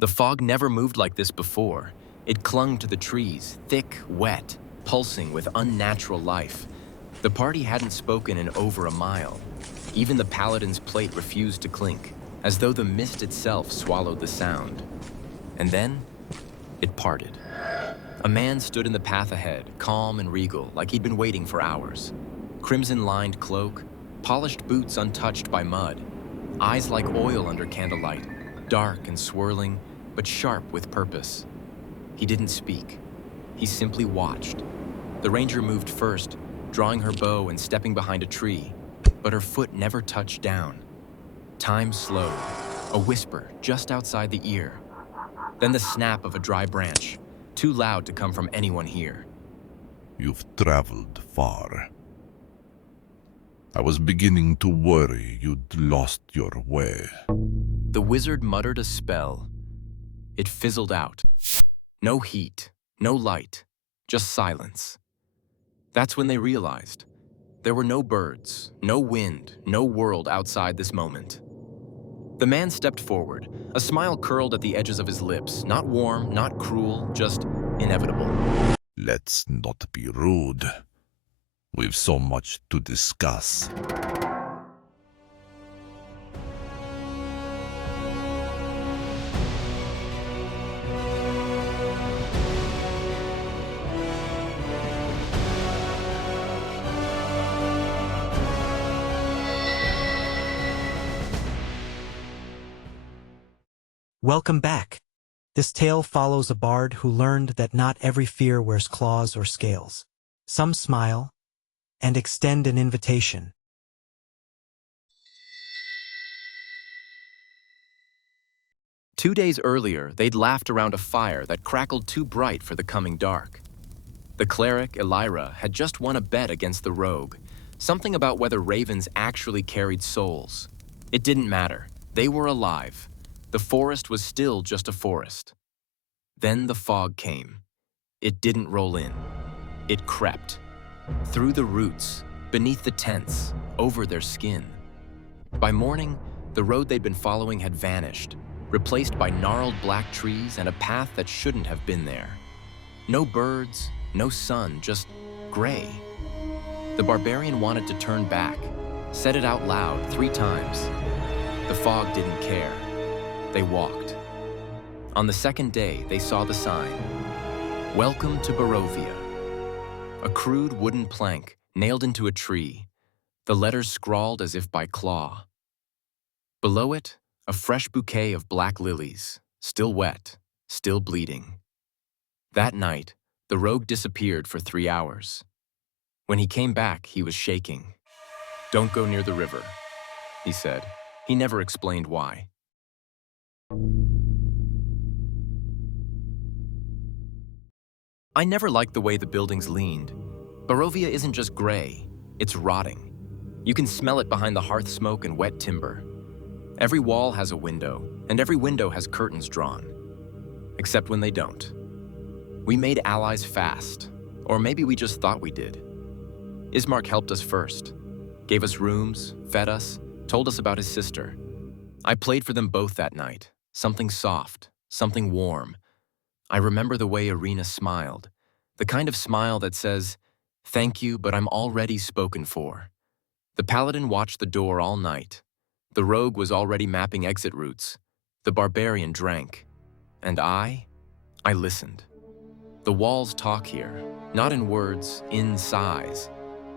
The fog never moved like this before. It clung to the trees, thick, wet, pulsing with unnatural life. The party hadn't spoken in over a mile. Even the paladin's plate refused to clink, as though the mist itself swallowed the sound. And then, it parted. A man stood in the path ahead, calm and regal, like he'd been waiting for hours. Crimson-lined cloak, polished boots untouched by mud, eyes like oil under candlelight, dark and swirling, but sharp with purpose. He didn't speak. He simply watched. The ranger moved first, drawing her bow and stepping behind a tree, but her foot never touched down. Time slowed, a whisper just outside the ear. Then the snap of a dry branch, too loud to come from anyone here. You've traveled far. I was beginning to worry you'd lost your way. The wizard muttered a spell. It fizzled out. No heat, no light, just silence. That's when they realized. There were no birds, no wind, no world outside this moment. The man stepped forward, a smile curled at the edges of his lips, not warm, not cruel, just inevitable. Let's not be rude. We've so much to discuss. Welcome back. This tale follows a bard who learned that not every fear wears claws or scales. Some smile and extend an invitation. Two days earlier, they'd laughed around a fire that crackled too bright for the coming dark. The cleric, Elira, had just won a bet against the rogue, something about whether ravens actually carried souls. It didn't matter. They were alive. The forest was still just a forest. Then the fog came. It didn't roll in. It crept. Through the roots, beneath the tents, over their skin. By morning, the road they'd been following had vanished, replaced by gnarled black trees and a path that shouldn't have been there. No birds, no sun, just gray. The barbarian wanted to turn back, said it out loud 3 times. The fog didn't care. They walked. On the second day, they saw the sign. Welcome to Barovia. A crude wooden plank nailed into a tree, the letters scrawled as if by claw. Below it, a fresh bouquet of black lilies, still wet, still bleeding. That night, the rogue disappeared for 3 hours. When he came back, he was shaking. "Don't go near the river," he said. He never explained why. I never liked the way the buildings leaned. Barovia isn't just gray, it's rotting. You can smell it behind the hearth smoke and wet timber. Every wall has a window, and every window has curtains drawn. Except when they don't. We made allies fast, or maybe we just thought we did. Ismark helped us first, gave us rooms, fed us, told us about his sister. I played for them both that night, something soft, something warm. I remember the way Irina smiled, the kind of smile that says, "Thank you, but I'm already spoken for." The paladin watched the door all night. The rogue was already mapping exit routes. The barbarian drank. And I listened. The walls talk here, not in words, in sighs.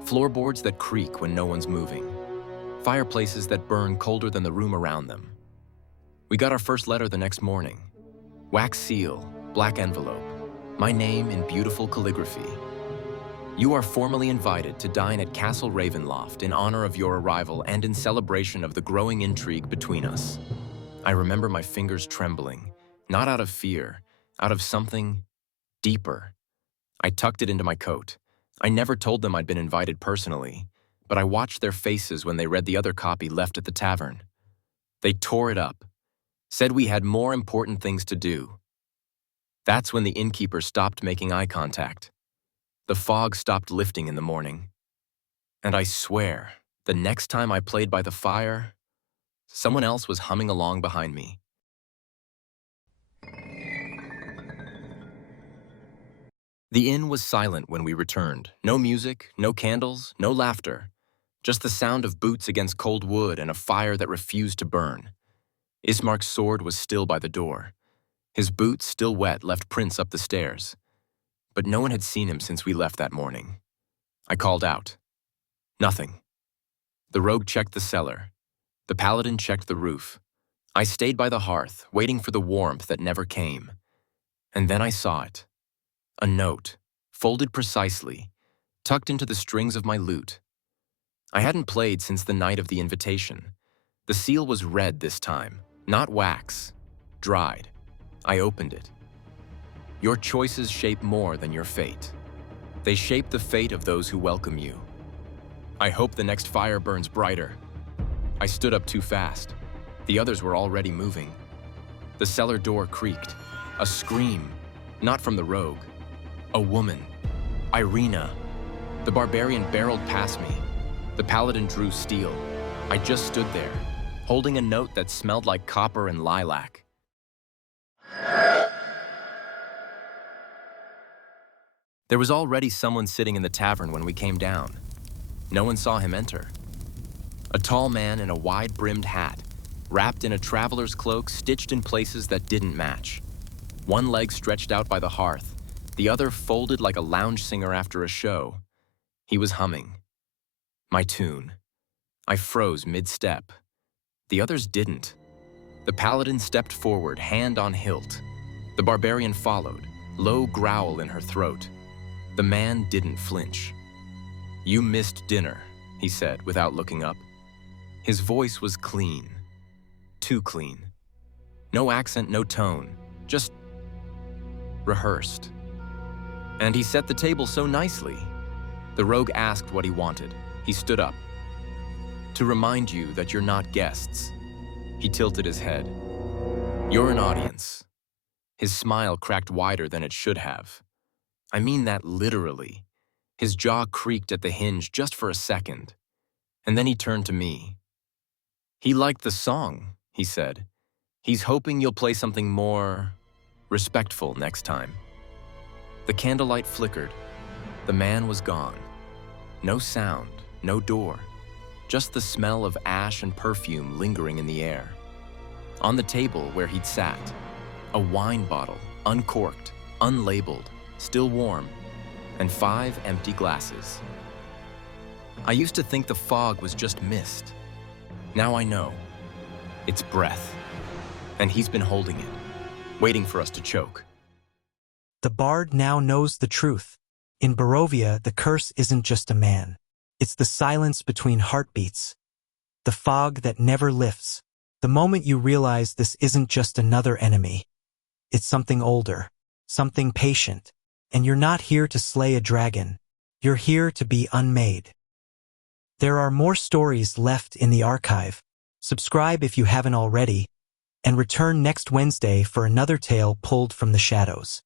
Floorboards that creak when no one's moving. Fireplaces that burn colder than the room around them. We got our first letter the next morning. Wax seal, black envelope, my name in beautiful calligraphy. You are formally invited to dine at Castle Ravenloft in honor of your arrival and in celebration of the growing intrigue between us. I remember my fingers trembling, not out of fear, out of something deeper. I tucked it into my coat. I never told them I'd been invited personally, but I watched their faces when they read the other copy left at the tavern. They tore it up, said we had more important things to do. That's when the innkeeper stopped making eye contact. The fog stopped lifting in the morning. And I swear, the next time I played by the fire, someone else was humming along behind me. The inn was silent when we returned. No music, no candles, no laughter. Just the sound of boots against cold wood and a fire that refused to burn. Ismark's sword was still by the door. His boots, still wet, left prints up the stairs. But no one had seen him since we left that morning. I called out. Nothing. The rogue checked the cellar. The paladin checked the roof. I stayed by the hearth, waiting for the warmth that never came. And then I saw it. A note, folded precisely, tucked into the strings of my lute. I hadn't played since the night of the invitation. The seal was red this time, not wax, dried. I opened it. Your choices shape more than your fate. They shape the fate of those who welcome you. I hope the next fire burns brighter. I stood up too fast. The others were already moving. The cellar door creaked. A scream, not from the rogue. A woman. Irina. The barbarian barreled past me. The paladin drew steel. I just stood there, holding a note that smelled like copper and lilac. There was already someone sitting in the tavern when we came down. No one saw him enter. A tall man in a wide-brimmed hat, wrapped in a traveler's cloak stitched in places that didn't match. One leg stretched out by the hearth, the other folded like a lounge singer after a show. He was humming. My tune. I froze mid-step. The others didn't. The paladin stepped forward, hand on hilt. The barbarian followed, low growl in her throat. The man didn't flinch. "You missed dinner," he said without looking up. His voice was clean. Too clean. No accent, no tone, just rehearsed. And he set the table so nicely. The rogue asked what he wanted. He stood up. "To remind you that you're not guests." He tilted his head. "You're an audience." His smile cracked wider than it should have. I mean that literally. His jaw creaked at the hinge just for a second. And then he turned to me. "He liked the song," he said. "He's hoping you'll play something more respectful next time." The candlelight flickered. The man was gone. No sound, no door. Just the smell of ash and perfume lingering in the air. On the table where he'd sat, a wine bottle, uncorked, unlabeled, still warm, and 5 empty glasses. I used to think the fog was just mist. Now I know. It's breath. And he's been holding it, waiting for us to choke. The bard now knows the truth. In Barovia, the curse isn't just a man. It's the silence between heartbeats. The fog that never lifts. The moment you realize this isn't just another enemy. It's something older, something patient. And you're not here to slay a dragon. You're here to be unmade. There are more stories left in the archive. Subscribe if you haven't already, and return next Wednesday for another tale pulled from the shadows.